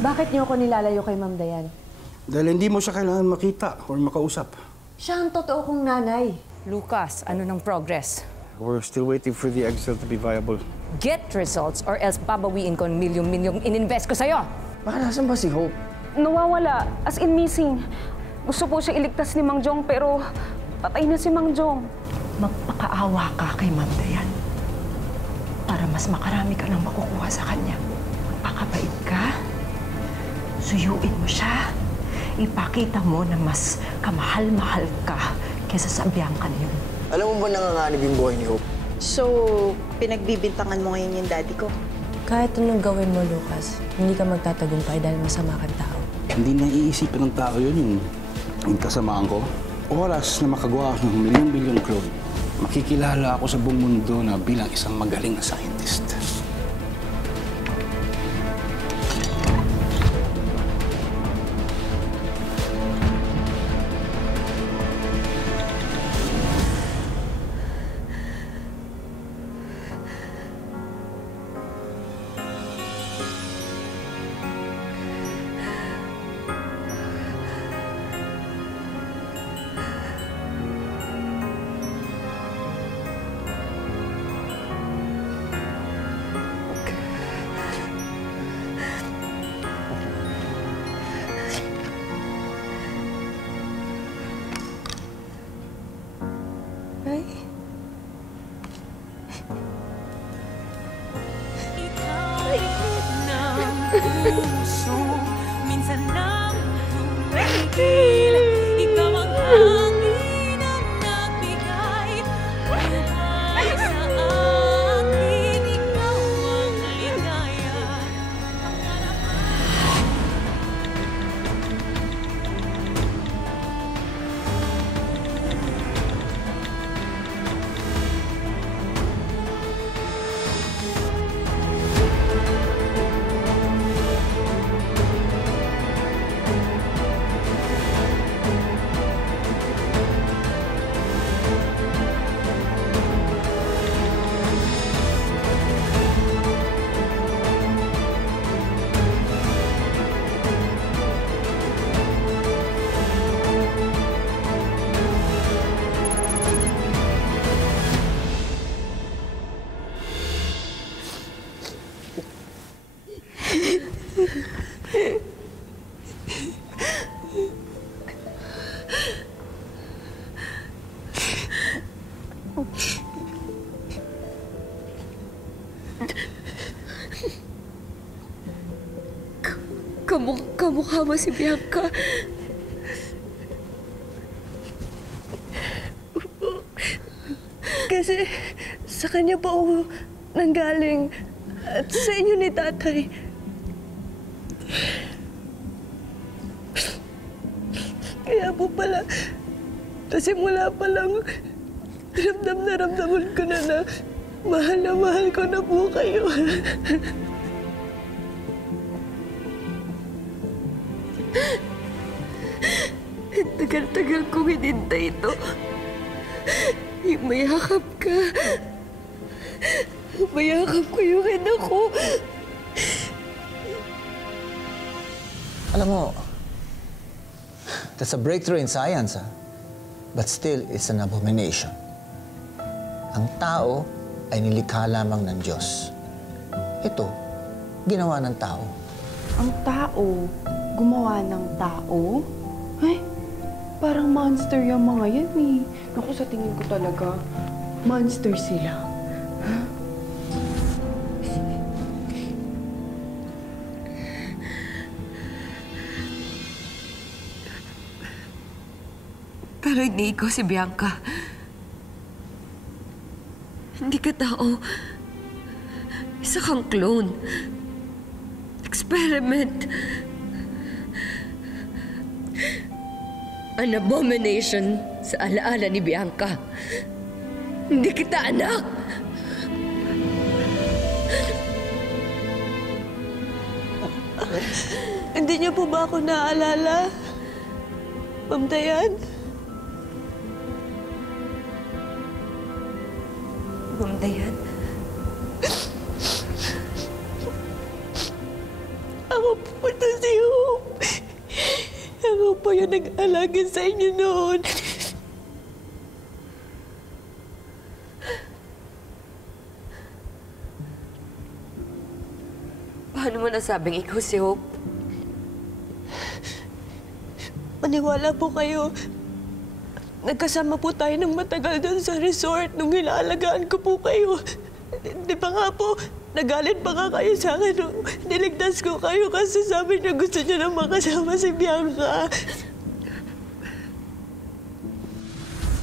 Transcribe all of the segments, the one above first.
Bakit niyo ako nilalayo kay Ma'am Dayan? Dahil hindi mo siya kailangan makita or makausap. Siya ang totoo kong nanay. Lucas, ano ng progress? We're still waiting for the egg cell to be viable. Get results or else babawiin ko ang milyong-milyong ininvest ko sa'yo! Baka nasan ba si Hope? Nawawala, as in missing. Gusto po siya iligtas ni Mang Jong pero patay na si Mang Jong. Magpakaawa ka kay Ma'am Dayan para mas makarami ka nang makukuha sa kanya. Magpakabait ka, suyuin mo siya, ipakita mo na mas kamahal-mahal ka kaysa sa Bianca na yun. Alam mo ba nanganganib yung buhay ni Hope? So, pinagbibintangan mo ngayon yung daddy ko? Kahit anong gawin mo, Lucas, hindi ka magtatagumpay dahil masama kang tao. Hindi naiisipan ng tao yun yung kasamaan ko. Oras na makagawa ng milyong-milyong clone, makikilala ako sa buong mundo na bilang isang magaling na scientist. Minsan lang tumigil, ikaw ang hangin ang nagbigay. Buhay sa akin, ikaw ang ligaya. Kamukha mo si Bianca. Kasi sa kanya pa ako nanggaling at sa inyo ni tatay. Kaya po pala, simula pa lang, ramdam na ramdaman ko na mahal ko na po kayo. Tagal-tagal kong hinintay ito. Yung mayakap ka. Mayakap ko yung anak ko. Alam mo, that's a breakthrough in science, but still, it's an abomination. Ang tao ay nilikha lamang ng Diyos. Ito, ginawa ng tao. Ang tao? Gumawa ng tao? Ay, parang monster yung mga yan eh. Naku, sa tingin ko talaga, monster sila. Huh? Pero hindi ko si Bianca. Hindi ka tao. Isa kang clone. Experiment. An abomination sa alaala ni Bianca. Hindi kita anak! Hindi niyo po ba ako naaalala? Ma'am Dayan? Ma'am Dayan? Ako po ito si Hope. Ako po yung nag-alaga sa inyo noon. Paano mo nasabing ikaw si Hope? Maniwala po kayo. Nagkasama po tayo ng matagal doon sa resort nung inaalagaan ko po kayo. Di ba nga po, nagalit pa nga kayo sa akin nung niligtas ko kayo kasi sabi niyo gusto niyo na makasama si Bianca.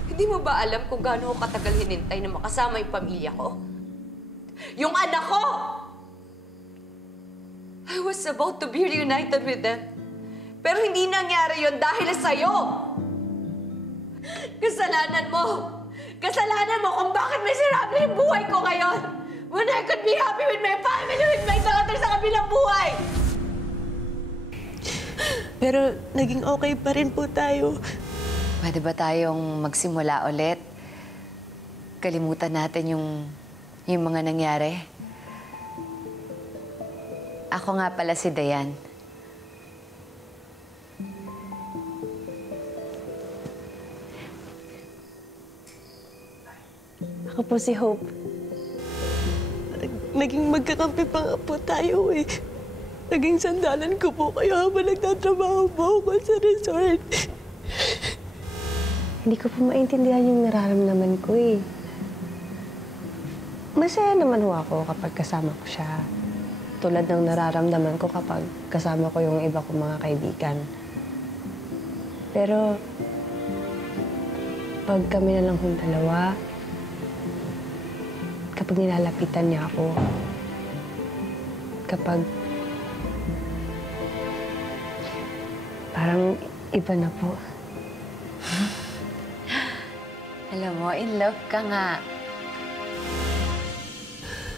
Hindi mo ba alam kung gaano ko katagal hinintay na makasama yung pamilya ko? Yung anak ko! I was about to be reunited with them. Pero hindi nangyari yon dahil sa'yo! Kasalanan mo! Kasalanan mo kung bakit miserable yung buhay ko ngayon! When I could be happy with my family, with my daughter sa kabilang buhay! Pero naging okay pa rin po tayo. Pwede ba tayong magsimula ulit? Kalimutan natin yung mga nangyari? Ako nga pala si Dayan. Ako po si Hope. Naging magkakampi pa nga po tayo eh. Naging sandalan ko po kayo habang nagtatrabaho po ako sa resort. Hindi ko po maintindihan yung nararamdaman ko eh. Masaya naman ho ako kapag kasama ko siya. Tulad ng nararamdaman ko kapag kasama ko yung iba kong mga kaibigan. Pero, pag kami na lang hong dalawa, kapag nilalapitan niya ako, kapag parang iba na po. Alam mo, in love ka nga.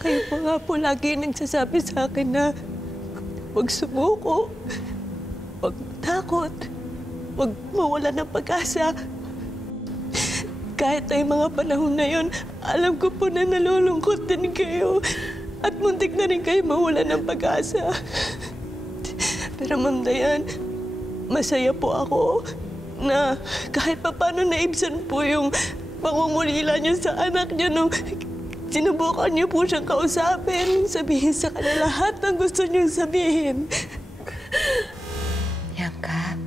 Kayo pa nga po lagi nagsasabi sa akin na huwag sumuko, huwag takot, huwag mawala ng pag-asa. Kahit ay mga panahon na yon, alam ko po na nalulungkot din kayo at muntik na rin kayo mawala ng pag-asa. Pero Ma'am Dayan, masaya po ako na kahit pa paano naibsan po yung pangungulila niyo sa anak niyo nung sinubukan niyo po siyang kausapin, sabihin sa kanya lahat ng gusto niyong sabihin. Bianca,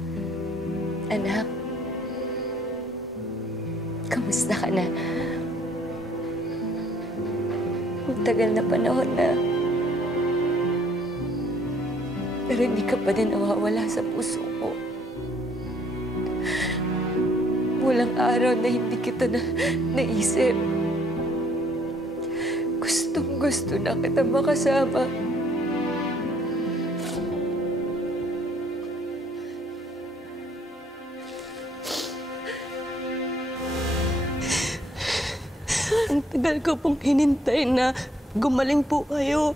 anak, kamusta ka na? Matagal na panahon na. Pero hindi ka pa din nawawala sa puso ko. Walang araw na hindi kita naisip. Gustong-gusto na kita makasama. Ang tagal ko pong hinintay na gumaling po kayo.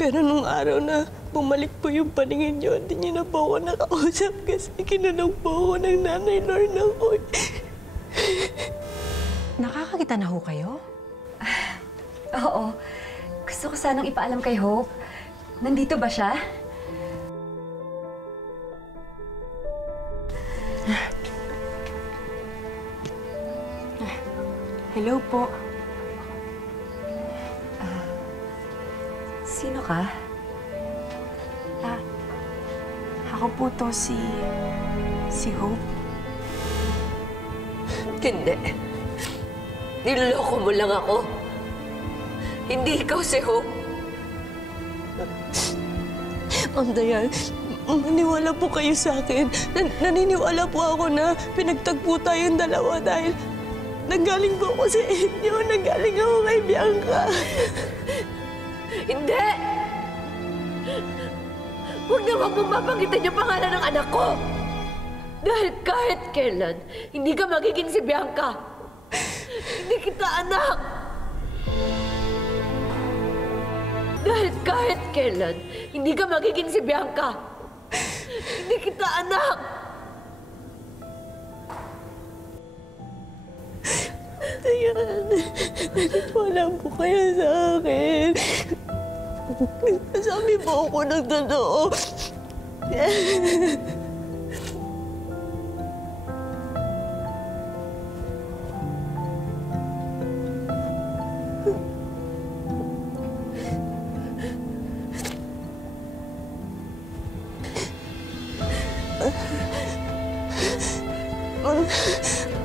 Pero nung araw na bumalik po yung paningin niyo, hindi niyo na po ako nakausap kasi kinulong po ako ng nanay Lorna ko. Nakakakita na ho kayo? Oo. Gusto ko sanang ipaalam kay Hope. Nandito ba siya? Hello po. Sino ka? Ako po to si Hope. Hindi. Niloloko mo lang ako. Hindi ikaw si Hope. Ma'am Dayan, maniwala po kayo sa akin. Naniniwala po ako na pinagtagpo tayong dalawa dahil nanggaling po ako sa inyo. Nanggaling ako kay Bianca. Hindi! Huwag naman mong mabanggitin yung pangalan ng anak ko! Dahil kahit kailan, hindi ka magiging si Bianca. Hindi kita anak! Dahil kahit kailan, hindi ka magiging si Bianca. Hindi kita anak! Ayan, wala po kayo sa akin. Sabi mo ako ng totoo.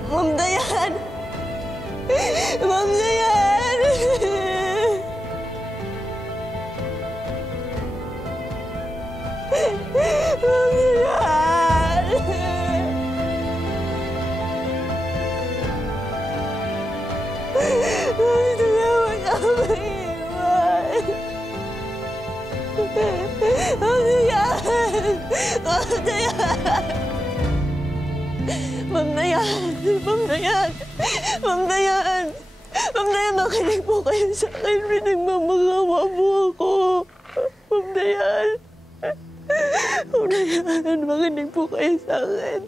Ma'am Dayan! Ma'am Dayan! Ma'am Dayan! Ma'am Dayan, wag ako maiwan! Ma'am Dayan! Ma'am Dayan! Ma'am Dayan! Ma'am Dayan! Ma'am Dayan! Ma'am Dayan, makinig po kayo sa akin. Pinagmamagawa po ako. Ma'am Dayan! Ma'am Dayan, makinig po kayo sa akin.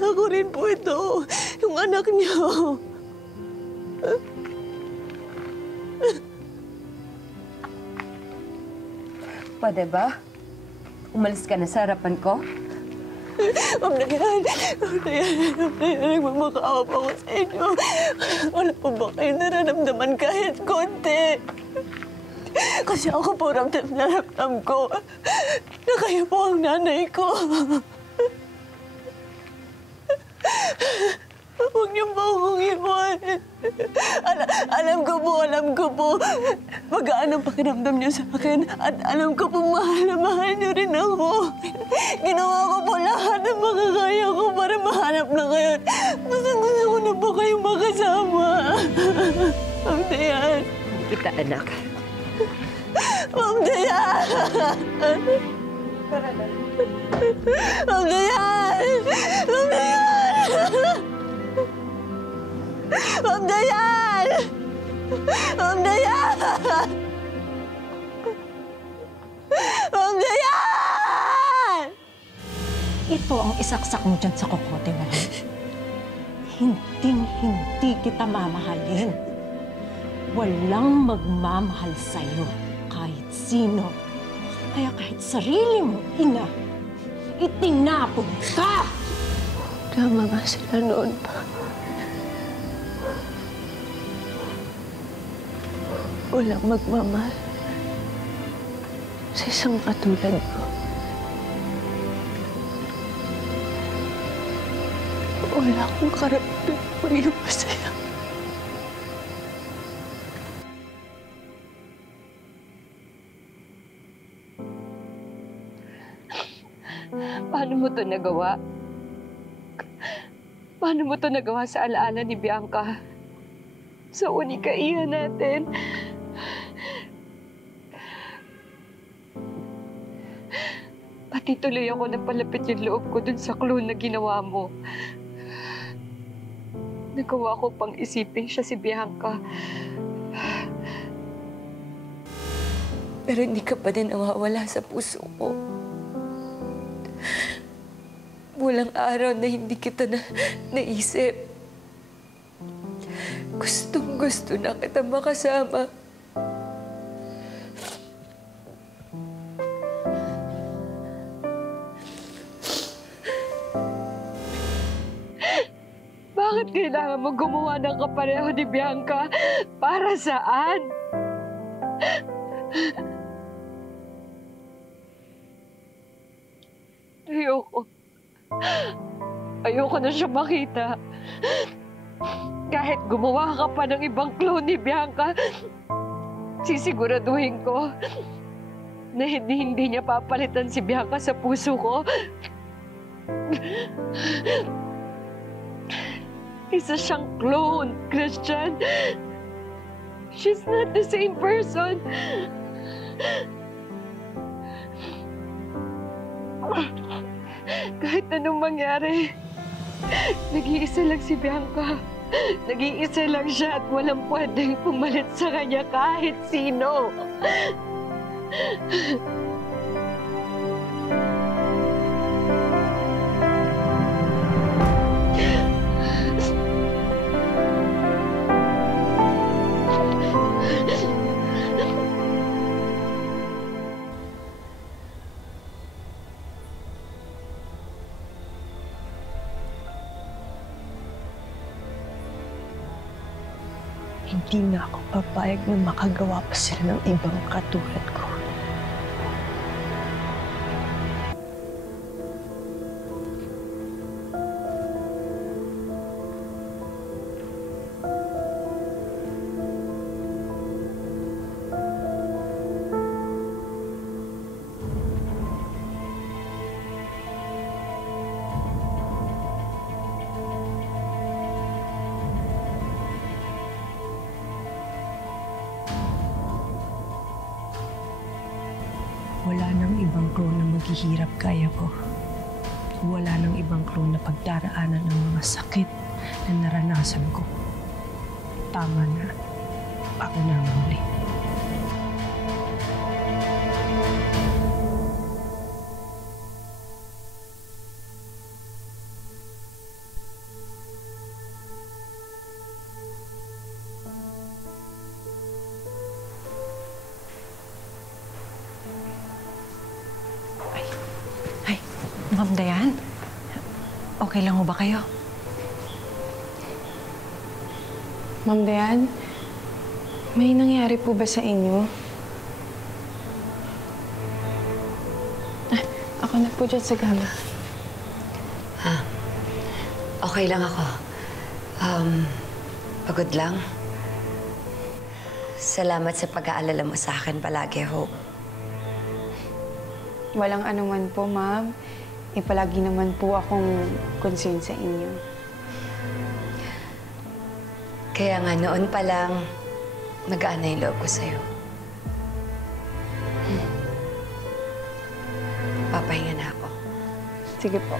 Ako rin po ito, yung anak niyo. Pwede ba? Umalis ka na sa harapan ko? Ma'am Dayan, nagmamakaawa pa ako sa inyo. Wala po ba kayo nararamdaman kahit konti? Kasi ako po ramdam ko na kayo po ang nanay ko. Huwag niyo po akong iwan. Alam ko po, magaan ang pakiramdam niyo sa akin. At alam ko po, mahal na mahal niyo rin ako. Ginawa ko po lahat ng makakaya ko para mahanap na kayo. Gusto ko na po kayong makasama. Ma'am Dayan. Hindi kita anak. Ma'am Dayan! Ma'am Dayan! Ma'am Dayan! Ma'am Dayan! Ma'am Dayan! Ma'am Dayan! Ito ang isaksak mo dyan sa kokote mo. Hinding-hindi kita mamahalin. Walang magmamahal sa'yo kahit sino. Kaya kahit sarili mo, ina, itinapon ka! Tama nga sila noon pa. Walang magmamahal sa isang katulad ko. Wala akong karapat maging masaya. Paano mo to nagawa? Paano mo to nagawa sa alaala ni Bianca? Sa unikaihan natin. Pati tuloy ako napalapit yung loob ko dun sa clue na ginawa mo. Nagawa ko pang isipin siya si Bianca. Pero hindi ka pa din nawawala sa puso ko. Walang araw na hindi kita naisip. Gustong-gusto na kita makasama. Bakit kailangan mo gumawa ng kapareho ni Bianca? Para saan? Ayoko na siya makita. Kahit gumawa ka pa ng ibang clone ni Bianca, sisiguraduhin ko na hindi niya papalitan si Bianca sa puso ko. Isa siyang clone, Christian. She's not the same person. Kahit anong mangyari, nag-iisa lang si Bianca. Nag-iisa lang siya at walang pwedeng pumalit sa kanya kahit sino. Hindi na ako papayag na makagawa pa sila ng ibang katulad ko. Wala nang ibang clone na maghihirap kaya ko. Wala nang ibang clone na pagdaraanan ng mga sakit na naranasan ko. Tama na. Ako na ang huli. Ma'am Dayan, okay lang ho ba kayo? Ma'am Dayan, may nangyari po ba sa inyo? Ako na po dyan sa gama. Okay lang ako. Pagod lang. Salamat sa pag-aalala mo sa akin palagi, Hope. Walang anuman po, ma'am. Palagi naman po akong concern sa inyo. Kaya nga noon pa lang, nag-aana yung loob ko sa'yo. Papahinga na ako. Sige po.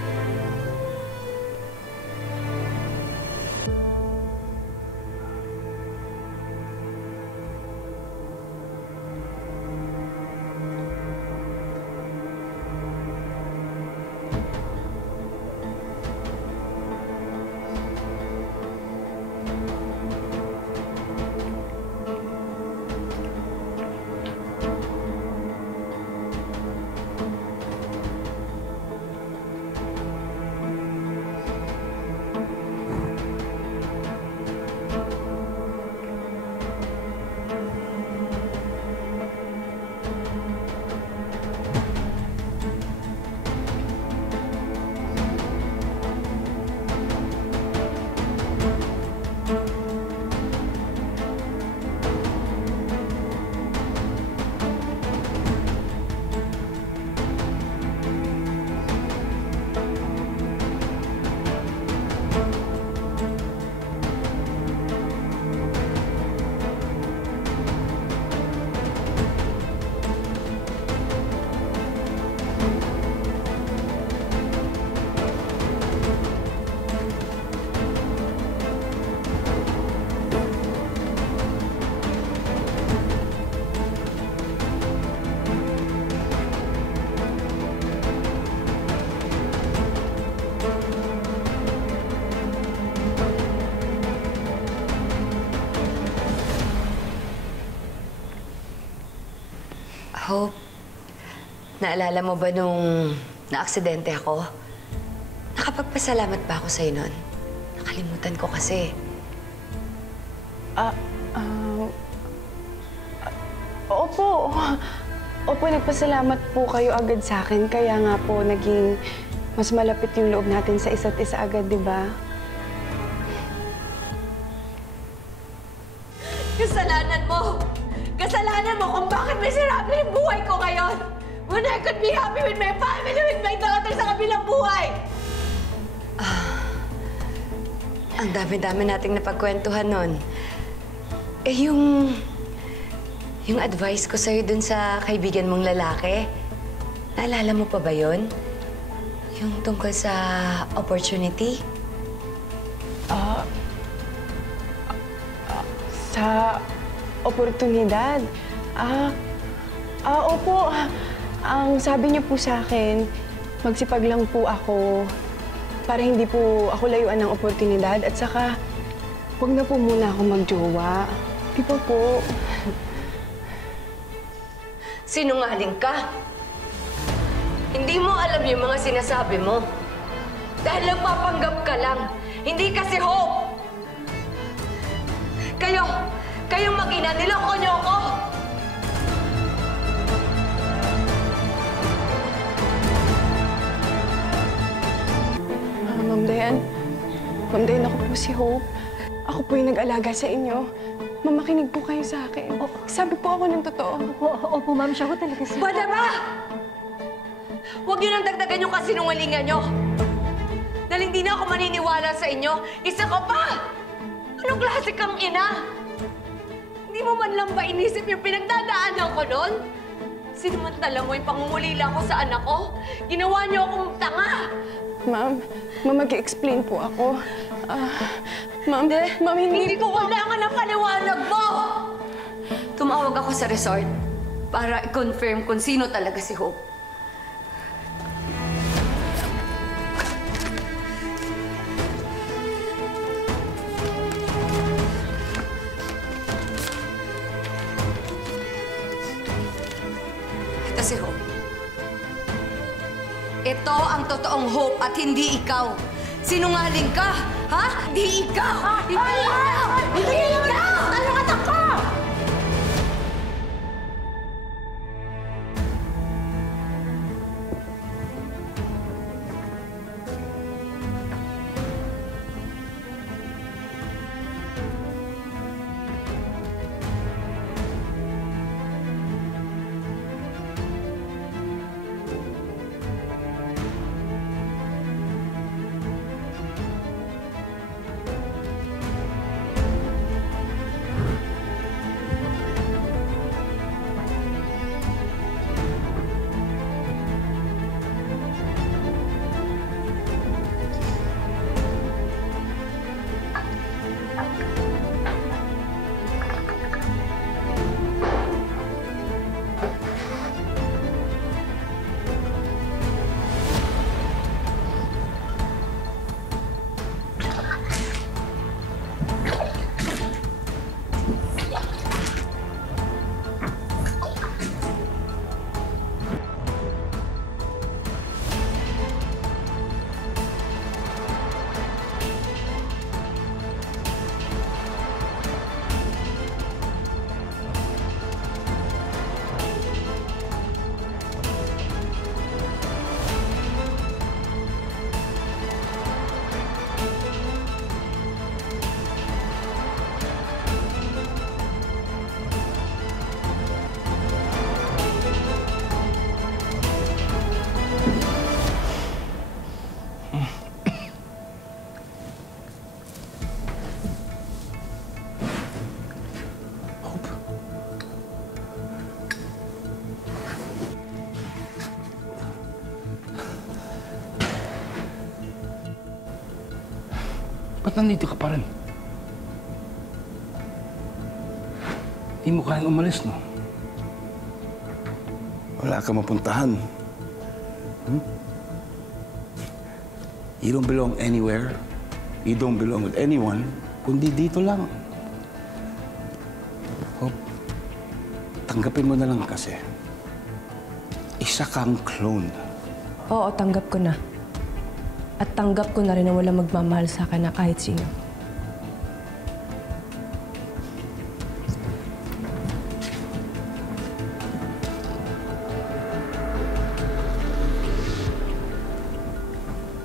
Hope, naalala mo ba nung na-aksidente ako? Nakapagpasalamat ba ako sa'yo nun? Nakalimutan ko kasi. Opo. Opo, nagpasalamat po kayo agad sa akin. Kaya nga po, naging mas malapit yung loob natin sa isa't isa agad, di ba? Kasalanan mo! Kasalanan mo kung bakit miserable yung buhay ko ngayon! When I could be happy with my family, with my daughter sa kabilang buhay! Ang dami-dami nating napagkwentuhan nun. Yung advice ko sa'yo dun sa kaibigan mong lalaki, naalala mo pa ba yun? Yung tungkol sa opportunity? Sa oportunidad? Opo. Ang sabi niyo po sa akin, magsipag lang po ako para hindi po ako layuan ng oportunidad at saka huwag na po muna ako magjowa. Di ba po? Sinungaling ka? Hindi mo alam yung mga sinasabi mo. Dahil nagpapanggap ka lang. Hindi kasi Hope! Kayong mag-ina, niloko niyo ako! Ma'am Dayan. Ma'am Dayan, ako po si Hope. Ako po yung nag-alaga sa inyo. Ma'am, makinig po kayo sa akin. Sabi po ako ng totoo. Opo, ma'am. Siya ko talaga si... Pwede ba? Huwag niyo nang dagdagan yung kasinungalingan niyo. Dahil hindi na ako maniniwala sa inyo. Isa ka pa! Anong klase kang ina? Hindi mo man lang ba inisip yung pinagdadaanan ko noon? Sinamantala mo yung pangungulila ko sa anak ko? Ginawa niyo akong tanga! Ma'am, mag-explain po ako. Ma'am, Hindi ko kailangan ng paliwanag mo! Tumawag ako sa resort para i-confirm kung sino talaga si Hope. Ito si Hope. Ito ang totoong Hope at hindi ikaw. Sinungaling ka, ha? Hindi ikaw! Hindi ikaw! Hindi ikaw! Anong anak ko? Ba't nandito ka pa rin? Di mo kayang umalis, no? Wala ka mapuntahan. You don't belong anywhere. You don't belong with anyone, kundi dito lang. Hope, tanggapin mo na lang kasi. Isa kang clone. Oo, tanggap ko na. At tanggap ko na rin na walang magmamahal sa akin na kahit sino.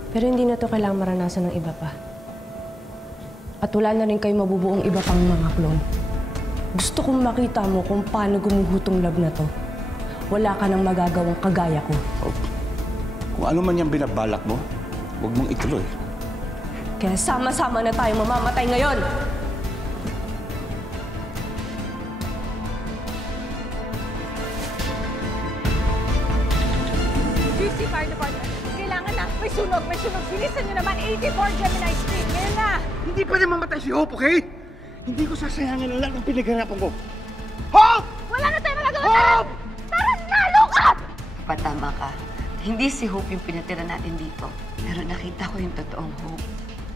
Pero hindi na to kailangang maranasan ng iba pa. At wala na rin kayo mabubuong iba pang mga klon. Gusto kong makita mo kung paano gumuhutong lab na to. Wala ka nang magagawang kagaya ko. Oh. Kung ano man yung binabalak mo, huwag mong ituloy. Kaya sama-sama na tayong mamamatay ngayon! DC Fire Department, kailangan na. May sunog, may sunog. Bilisan nyo naman. 84 Gemini Street. Ngayon na. Hindi pwede mamatay si Hope, okay? Hindi ko sasayangin ang lahat ng pinaghirapan ko. Hope! Wala na tayo magagawa. Hope! Tara na, Lucas! Patama ka. Hindi si Hope yung pinatira natin dito. Pero nakita ko yung totoong Hope.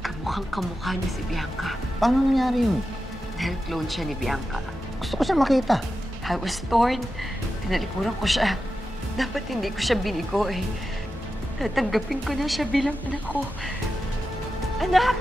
Kamukhang-kamukha niya si Bianca. Paano nangyari yun? Dahil clone siya ni Bianca. Gusto ko siya makita. I was torn. Tinalikuran ko siya. Dapat hindi ko siya binigo eh. Tatanggapin ko na siya bilang anak ko. Anak!